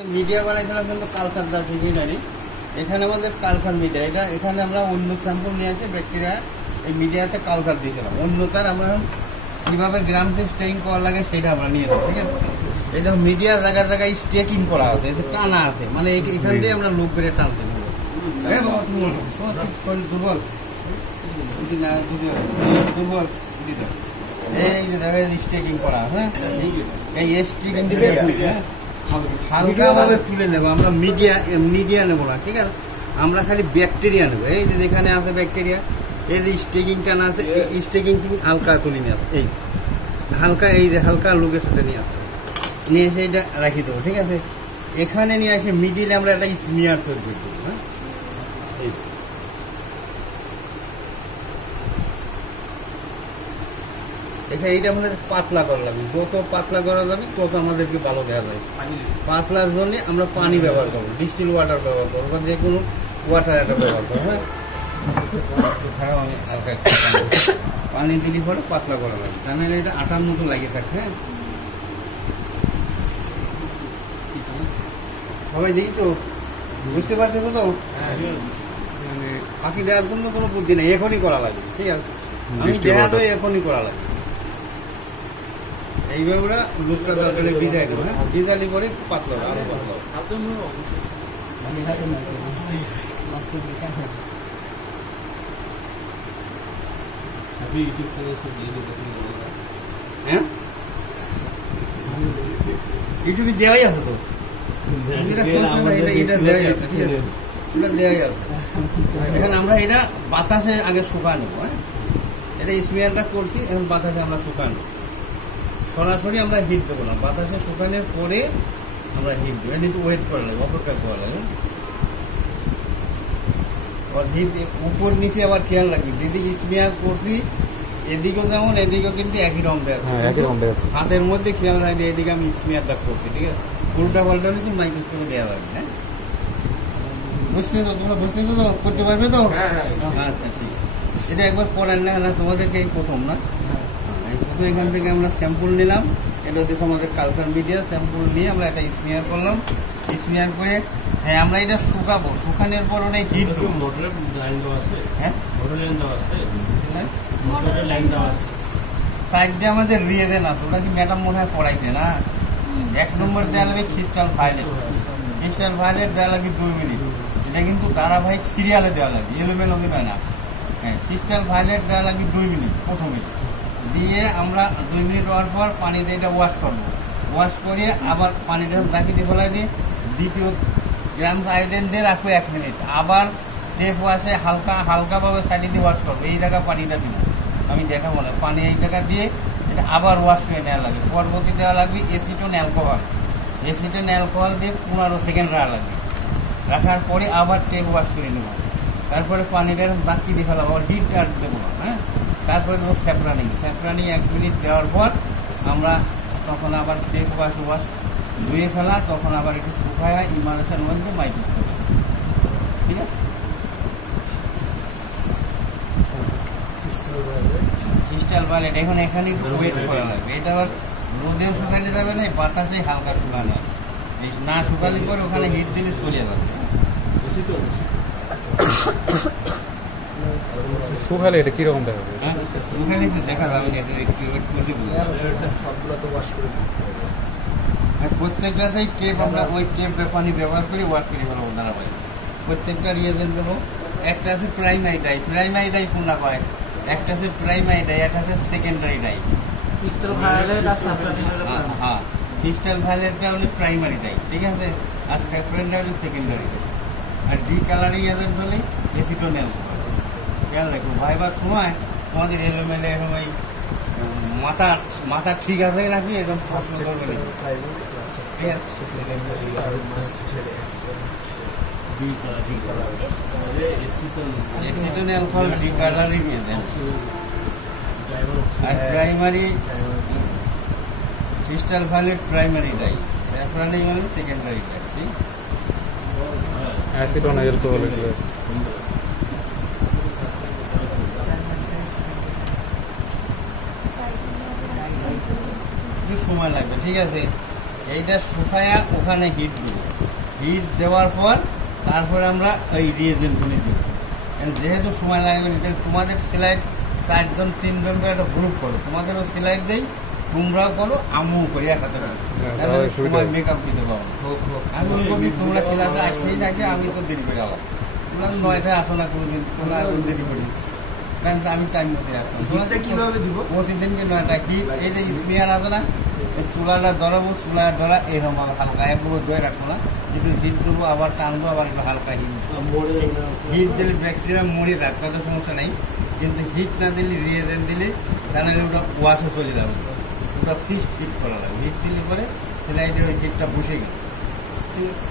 Media বানাইছিলাম কিন্তু culture দা ঠিকই জানি। এখানে আমাদের কালচার মিডিয়া, এটা এখানে আমরা অন্য স্যাম্পল নিয়ে আসে ব্যাকটেরিয়া এই মিডিয়াতে কালচার দিয়েছিলাম। অন্যতার আমরা কীভাবে গ্রাম থেকে স্টেকিং করা লাগে সেটা আমরা নিয়ে যাবো, ঠিক আছে। এই দেখো মিডিয়া জায়গায় জায়গায় স্টেকিং করা আছে, এতে টানা আছে, মানে এখান দিয়ে আমরা লোক বেড়ে টানতে নেবো। দুর্বল দুর্বল এই যে দেখো স্টেকিং করা, হ্যাঁ এই স্টেকিং হ্যাঁ হালকা ভাবে তুলে নেবো আমরা, মিডিয়া নেবো না, ঠিক আছে। আমরা খালি ব্যাকটেরিয়া নেবো। এই যে যেখানে আছে ব্যাকটেরিয়া, এই যে স্টেকিং টানা আছে, এই স্টেকিং হালকা তুলে নিয়ে আসবে, এই হালকা, এই যে হালকা লোকের সাথে নিয়ে আসবে, নিয়ে এসে এটা রাখি দেবো, ঠিক আছে। এখানে নিয়ে আসে মিডিলে আমরা একটা স্মিয়ার তৈরি করে দেবো, হ্যাঁ এখানে এইটা আমাদের পাতলা করা লাগবে। যত পাতলা করা যাবে তত আমাদেরকে ভালো দেওয়া যায়। পাতলার জন্য আমরা পানি ব্যবহার করবো, ডিস্টিল ওয়াটার ব্যবহার করবো, বা যে কোনো ওয়াটার একটা ব্যবহার করবো, হ্যাঁ আমি হালকা পানি দিলে পরে পাতলা করা লাগবে, তাহলে এটা আটার মতো লাগিয়ে থাকে। হ্যাঁ সবাই দেখিছো, বুঝতে পারছো তো? ফাঁকি দেওয়ার জন্য কোনো বুদ্ধি নেই, এখনই করা লাগে, ঠিক আছে। আমি দেখা তো এখনই করা লাগে। এইভাবে ওরা দুধটা দরকারে ভিজাই দেবো, হ্যাঁ ভিজালি পরে পাতলা হবে, আরো পাতলা হবে। হ্যাঁ ইউটিউবে দেওয়াই আছে তো, এটা দেওয়াই আছে, ঠিক আছে, এটা দেওয়াই আছে। এখন আমরা এটা বাতাসে আগে শুকা নেবো, হ্যাঁ এটা স্মেয়ারটা করছি, এখন বাতাসে আমরা শুকা নেবো। সরাসরি আমরা হিট দেবো না, বাতাসে শুকানোর পরে আমরা হিট দেবো, এটা একটু ওয়েট করা লাগে, অপেক্ষা করা লাগে। আবার হিট উপর নিচে আবার খেয়াল রাখবি, যেদিকে স্মেয়ার করছি এদিকেও যেমন এদিকেও কিন্তু একই রকম দেয়, হাতের মধ্যে খেয়াল রাখবি এদিকে আমি স্মেয়ারটা করছি, ঠিক আছে। উল্টা পাল্টা কিন্তু মাইক্রোস্কোপে দেওয়া লাগবে, হ্যাঁ বুঝতে তো, তোমরা বুঝতে তো করতে পারবে তো? আচ্ছা ঠিক আছে, এটা একবার পড়েন না, তোমাদেরকে এই প্রথম না, প্রথম এখান থেকে আমরা স্যাম্পল নিলাম, এটা হচ্ছে আমাদের কালচার মিডিয়া। স্যাম্পল নিয়ে আমরা একটা স্মিয়ার করলাম, স্মিয়ার করে হ্যাঁ আমরা এটা শুকাবো, শুকানোর পর ওটা হিট দেবো। হ্যাঁ সাইড দিয়ে আমাদের রিয়েজেন আছে, ওটা কি ম্যাডাম মনে হয় পড়াইছে না। 1 নম্বর দেওয়া লাগবে ক্রিস্টাল ভায়োলেট, ক্রিস্টাল ভায়োলেট দেওয়া লাগবে 2 মিনিট, এটা কিন্তু ধারাবাহিক সিরিয়ালে দেওয়া লাগবে, এলোমেলো দেবে না। হ্যাঁ ক্রিস্টাল ভায়োলেট দেওয়া লাগবে 2 মিনিট প্রথমে, দিয়ে আমরা 2 মিনিট হওয়ার পর পানি দিয়ে এটা ওয়াশ করবো, ওয়াশ করিয়ে আবার পানিটা জাকিতে ফেলাই দিই, দ্বিতীয় গ্রামস আয়োডিন দিয়ে রাখবো 1 মিনিট, আবার টেপ ওয়াশে হালকাভাবে সাইডে দিয়ে ওয়াশ করবো। এই জায়গা পানিটা দিব, আমি দেখাবো না, পানি এই জায়গা দিয়ে এটা আবার ওয়াশ করে নেওয়া লাগবে। পরবর্তী দেওয়া লাগবে অ্যাসিটোন অ্যালকোহল, অ্যাসিটোন অ্যালকোহল দিয়ে 15 সেকেন্ড রাখা লাগবে, রাখার পরে আবার টেপ ওয়াশ করে নেবো, তারপরে পানিটা বাকি দিয়ে ফেলাবো, আবার হিট আর দেবো না, হ্যাঁ তারপরে দেবো স্যাফরানিং, 1 মিনিট দেওয়ার পর আমরা তখন আবার টেপ ওয়াশ ধুয়ে ফেলা, তখন আবার একটু শুকায় ইমারেশন মধ্যে মাইক্রোস্কোপে, ঠিক আছে। ক্রিস্টাল ভায়োলেট এখন এখানে ওয়েট করা লাগবে, এটা আবার রোদেও শুকালে যাবে না, বাতাসে হালকা শুকানো হবে, এই না শুকালে পরে ওখানে হিট দিলে চলে যাবে। শুকালে এটা কিরকম দেখা যাবে? হ্যাঁ শুকালে তো দেখা যাবে না, এটা একটু ওয়েট করলে সবগুলো তো ওয়াশ করে প্রত্যেকটাতেই টেপ আমরা ওই টেপ পানি ব্যবহার করে ওয়াশ করে ফেলবো ধারাবাহিক। প্রত্যেকটা রিয়েজেন্ট দেবো, একটা আছে প্রাইমারি ডাই কোনটা কয়, একটা আছে প্রাইমারি ডাই, একটা আছে সেকেন্ডারি ডাই। হ্যাঁ ক্রিস্টাল ভায়োলেটটা হলো প্রাইমারি ডাই, ঠিক আছে, আর সেকেন্ডারি হলো সেকেন্ডারি ডাই, আর ডি কালারিং এজেন্ট হলে অ্যাসিটোন অ্যালকোহল। খেয়াল রাখবো ভাইবার সময় তোমাদের এলোমেলে এরকম এই মাথা ঠিক আছে নাকি একদম প্রশ্ন করবে না, ঠিক আছে। Acetone alcohol decolouring agent, আর primary crystal violet primary dye, safranin হলো সেকেন্ডারি ডাই, ঠিক। অ্যাসিটোন অ্যালকোহল সময় লাগবে, ঠিক আছে। এইটা শুকায়া ওখানে হিট দেবো, হিট দেওয়ার পর তারপরে আমরা ওই রিয়েজেন্টগুলি দেব। যেহেতু সময় লাগবে না, তাহলে তোমাদের সেলাই 4জন 3জন করে একটা গ্রুপ করো, তোমাদেরও সেলাই দেই, তোমরাও করো, আমিও করি একসাথে করো, তাহলে সময় মেকআপ দিতে পারো। আমি বলি তোমরা ক্লাসে আসবেই নাকি, আমি তো দেরি করে আলাম, তোমরা 9টায় আসো না কোনোদিন, তোমরা আরো দেরি করি, কারণ আমি টাইম মতো আসতাম। হিটটা কিভাবে দিব? প্রতিদিনকে 9টা হিট, এই যে স্পিয়ার আছে না, এই চুলাটা ধরাবো, চুলা ধরা এরকম হালকা একদম ধরে রাখবো না, একটু হিট দেবো, আবার টানবো, আবার একটু হালকা হিট। হিট দিলে ব্যাকটেরিয়া মরে যাক, তাতে সমস্যা নেই, কিন্তু হিট না দিলে রিয়েজেন্ট দিলে তাহলে ওটা ওয়াশও চলে যাবে, ওটা ফিক্সড হিট করা লাগবে। হিট দিলে পরে সেলাইটের ওই হিটটা বসে গেল, ঠিক আছে।